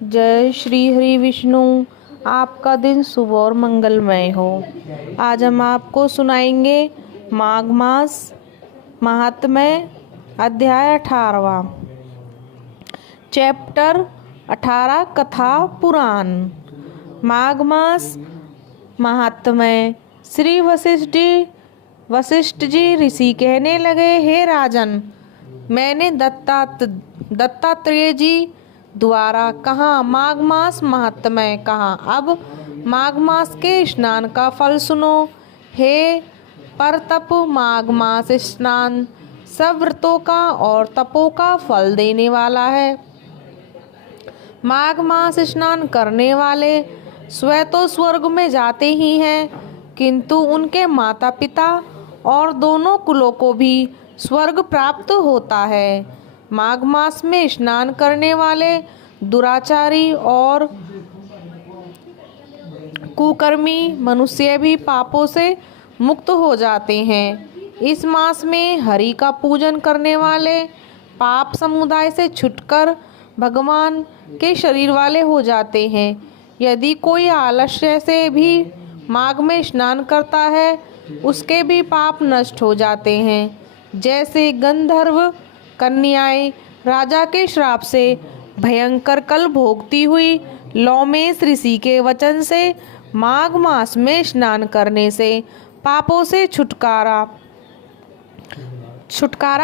जय श्री हरि विष्णु। आपका दिन शुभ और मंगलमय हो। आज हम आपको सुनाएंगे माघ मास महात्म्य अध्याय 18वां, चैप्टर 18 कथा पुराण। माघ मास महात्म्य। श्री वशिष्ठ जी ऋषि कहने लगे, हे राजन, मैंने दत्तात्रेय जी द्वारा कहा माघ मास महात्म्य कहा। अब माघ मास के स्नान का फल सुनो। हे परतप, माघ मास स्नान सब व्रतों का और तपों का फल देने वाला है। माघ मास स्नान करने वाले स्वयं तो स्वर्ग में जाते ही हैं, किंतु उनके माता पिता और दोनों कुलों को भी स्वर्ग प्राप्त होता है। माघ मास में स्नान करने वाले दुराचारी और कुकर्मी मनुष्य भी पापों से मुक्त हो जाते हैं। इस मास में हरि का पूजन करने वाले पाप समुदाय से छूटकर भगवान के शरीर वाले हो जाते हैं। यदि कोई आलस्य से भी माघ में स्नान करता है, उसके भी पाप नष्ट हो जाते हैं। जैसे गंधर्व कन्याएं राजा के श्राप से भयंकर कल भोगती हुई लोमेश ऋषि के वचन से माघ मास में स्नान करने से पापों से छुटकारा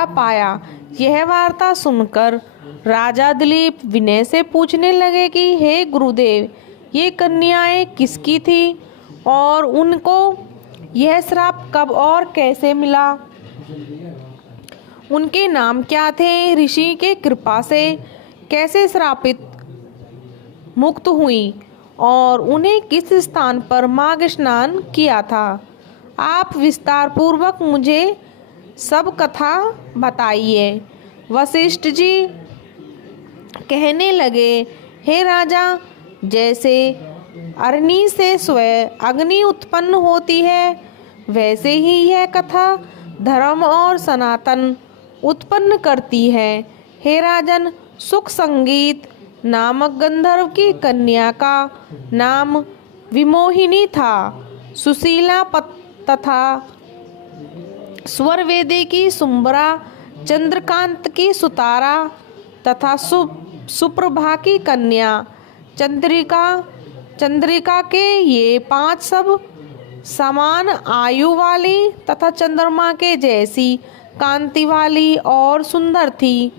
पाया। यह वार्ता सुनकर राजा दिलीप विनय से पूछने लगे कि हे गुरुदेव, ये कन्याएं किसकी थी और उनको यह श्राप कब और कैसे मिला? उनके नाम क्या थे? ऋषि के कृपा से कैसे श्रापित मुक्त हुई और उन्हें किस स्थान पर माघ स्नान किया था? आप विस्तार पूर्वक मुझे सब कथा बताइए। वशिष्ठ जी कहने लगे, हे राजा, जैसे अग्नि से स्वयं अग्नि उत्पन्न होती है, वैसे ही यह कथा धर्म और सनातन उत्पन्न करती है। हे राजन, सुख संगीत नामक गंधर्व की कन्या का नाम विमोहिनी था। सुशीला तथा स्वरवेदी की सुंबरा, चंद्रकांत की सुतारा तथा सुप्रभा की कन्या चंद्रिका के ये 5 सब समान आयु वाली तथा चंद्रमा के जैसी कांति वाली और सुंदर थी।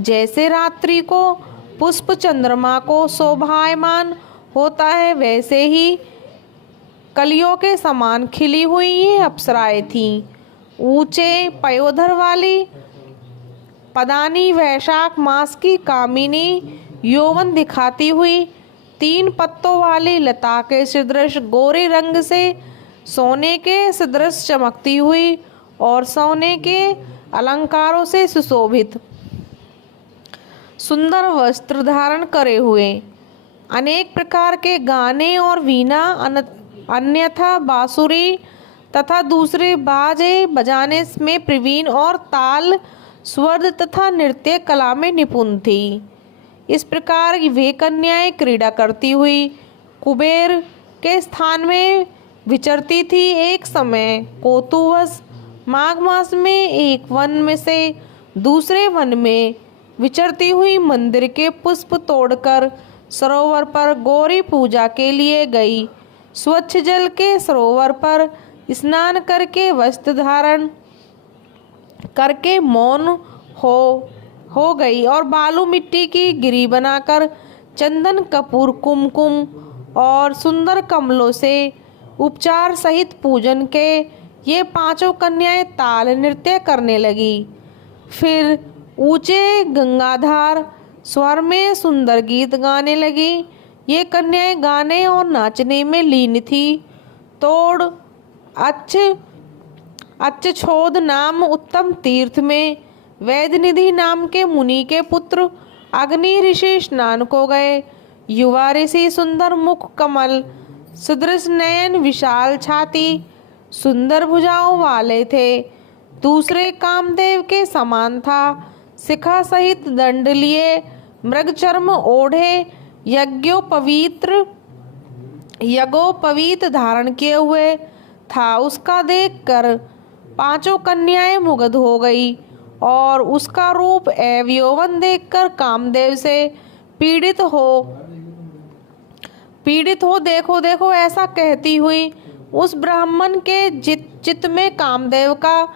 जैसे रात्रि को पुष्प चंद्रमा को शोभायमान होता है, वैसे ही कलियों के समान खिली हुई ये अप्सराएं थीं। ऊंचे पयोधर वाली पदानी वैशाख मास की कामिनी, यौवन दिखाती हुई 3 पत्तों वाली लता के सदृश गोरे रंग से सोने के सदृश चमकती हुई और सोने के अलंकारों से सुशोभित सुंदर वस्त्र धारण करे हुए, अनेक प्रकार के गाने और वीणा अन्यथा बांसुरी तथा दूसरे बाजे बजाने में प्रवीण और ताल स्वर तथा नृत्य कला में निपुण थी। इस प्रकार वे कन्याएं क्रीड़ा करती हुई कुबेर के स्थान में विचरती थी। एक समय कौतूहल माघ मास में एक वन में से दूसरे वन में विचरती हुई मंदिर के पुष्प तोड़कर सरोवर पर गौरी पूजा के लिए गई। स्वच्छ जल के सरोवर पर स्नान करके वस्त्र धारण करके मौन हो गई और बालू मिट्टी की गिरी बनाकर चंदन कपूर कुमकुम और सुंदर कमलों से उपचार सहित पूजन के ये 5 कन्याएं ताल नृत्य करने लगी। फिर ऊंचे गंगाधार स्वर में सुंदर गीत गाने लगी। ये कन्याएं गाने और नाचने में लीन थी। तोड़ अच्छछोद नाम उत्तम तीर्थ में वैद्यनिधि नाम के मुनि के पुत्र अग्नि ऋषि स्नान को गए। युवा ऋषि सुंदर मुख, कमल सदृश नयन, विशाल छाती, सुंदर भुजाओं वाले थे। दूसरे कामदेव के समान था। शिखा सहित दंड लिए, मृग चर्म ओढ़े, यज्ञोपवीत धारण किए हुए था। उसका देखकर पांचों कन्याएं मुग्ध हो गई और उसका रूप एवं यौवन देखकर कामदेव से पीड़ित हो देखो देखो ऐसा कहती हुई उस ब्राह्मण के चित्त में कामदेव का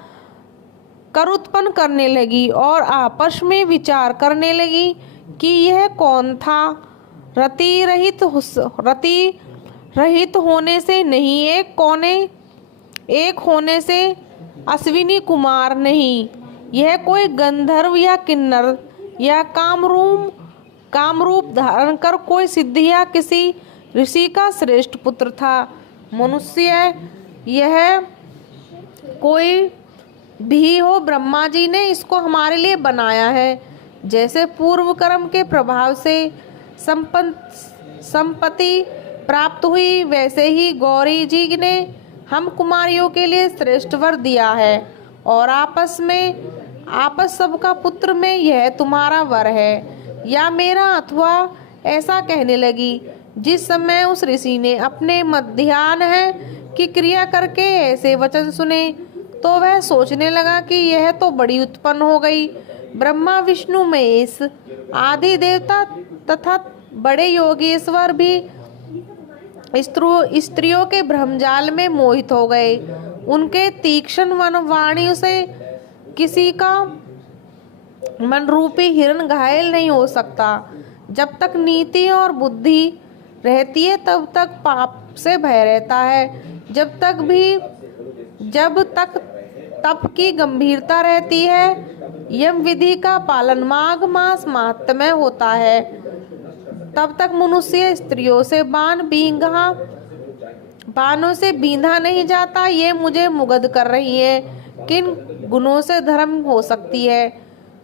कर उत्पन्न करने लगी और आपस में विचार करने लगी कि यह कौन था। रति रहित होने से नहीं, एक होने से अश्विनी कुमार नहीं, यह कोई गंधर्व या किन्नर या कामरूप धारण कर कोई सिद्धि या किसी ऋषि का श्रेष्ठ पुत्र था। मनुष्य यह कोई भी हो, ब्रह्मा जी ने इसको हमारे लिए बनाया है। जैसे पूर्व कर्म के प्रभाव से संपत्ति प्राप्त हुई, वैसे ही गौरी जी ने हम कुमारियों के लिए श्रेष्ठ वर दिया है और आपस सबका पुत्र में यह तुम्हारा वर है या मेरा अथवा ऐसा कहने लगी। जिस समय उस ऋषि ने अपने मध्याह्न है की क्रिया करके ऐसे वचन सुने तो वह सोचने लगा कि यह तो बड़ी उत्पन्न हो गई। ब्रह्मा विष्णु महेश आदि देवता तथा बड़े योगेश्वर भी स्त्रियों के भ्रमजाल में मोहित हो गए। उनके तीक्ष्ण वाणी से किसी का मन रूपी हिरण घायल नहीं हो सकता। जब तक नीति और बुद्धि रहती है तब तक पाप से भय रहता है। जब तक तप की गंभीरता रहती है, यम विधि का पालन माघ मास महात्म्य होता है, तब तक मनुष्य स्त्रियों से बाणों से बींधा नहीं जाता। ये मुझे मुग्ध कर रही है, किन गुणों से धर्म हो सकती है।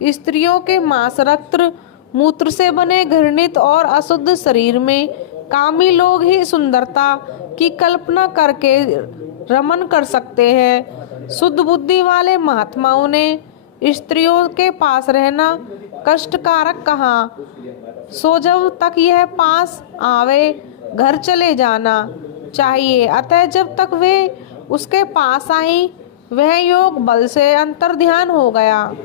स्त्रियों के मांस रक्त मूत्र से बने घृणित और अशुद्ध शरीर में कामी लोग ही सुंदरता की कल्पना करके रमन कर सकते हैं। शुद्ध बुद्धि वाले महात्माओं ने स्त्रियों के पास रहना कष्टकारक कहा, सो जब तक यह पास आवे घर चले जाना चाहिए। अतः जब तक वे उसके पास आई वह योग बल से अंतर ध्यान हो गया।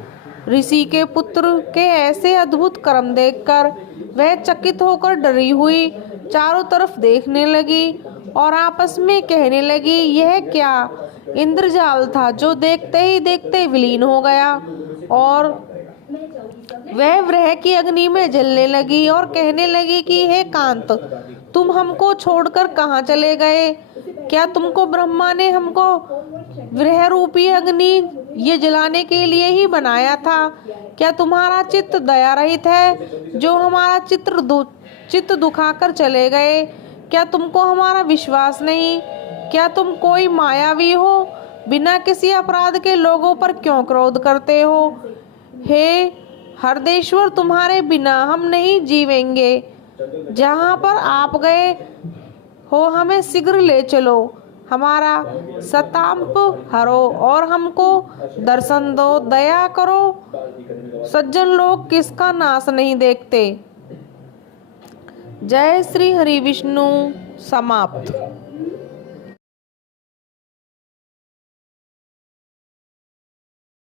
ऋषि के पुत्र के ऐसे अद्भुत कर्म देखकर वह चकित होकर डरी हुई चारों तरफ देखने लगी और आपस में कहने लगी, यह क्या इंद्रजाल था जो देखते ही देखते विलीन हो गया। और वह वृह की अग्नि में जलने लगी और कहने लगी कि हे कांत, तुम हमको छोड़कर कहाँ चले गए? क्या तुमको ब्रह्मा ने हमको वृह रूपी अग्नि ये जलाने के लिए ही बनाया था? क्या तुम्हारा चित्त दया रहित है जो हमारा चित्त दुखाकर चले गए? क्या तुमको हमारा विश्वास नहीं? क्या तुम कोई मायावी हो? बिना किसी अपराध के लोगों पर क्यों क्रोध करते हो? हे हरदेश्वर, तुम्हारे बिना हम नहीं जीवेंगे। जहाँ पर आप गए हो हमें शीघ्र ले चलो, हमारा सताप हरो और हमको दर्शन दो, दया करो। सज्जन लोग किसका नाश नहीं देखते। जय श्री हरि विष्णु। समाप्त।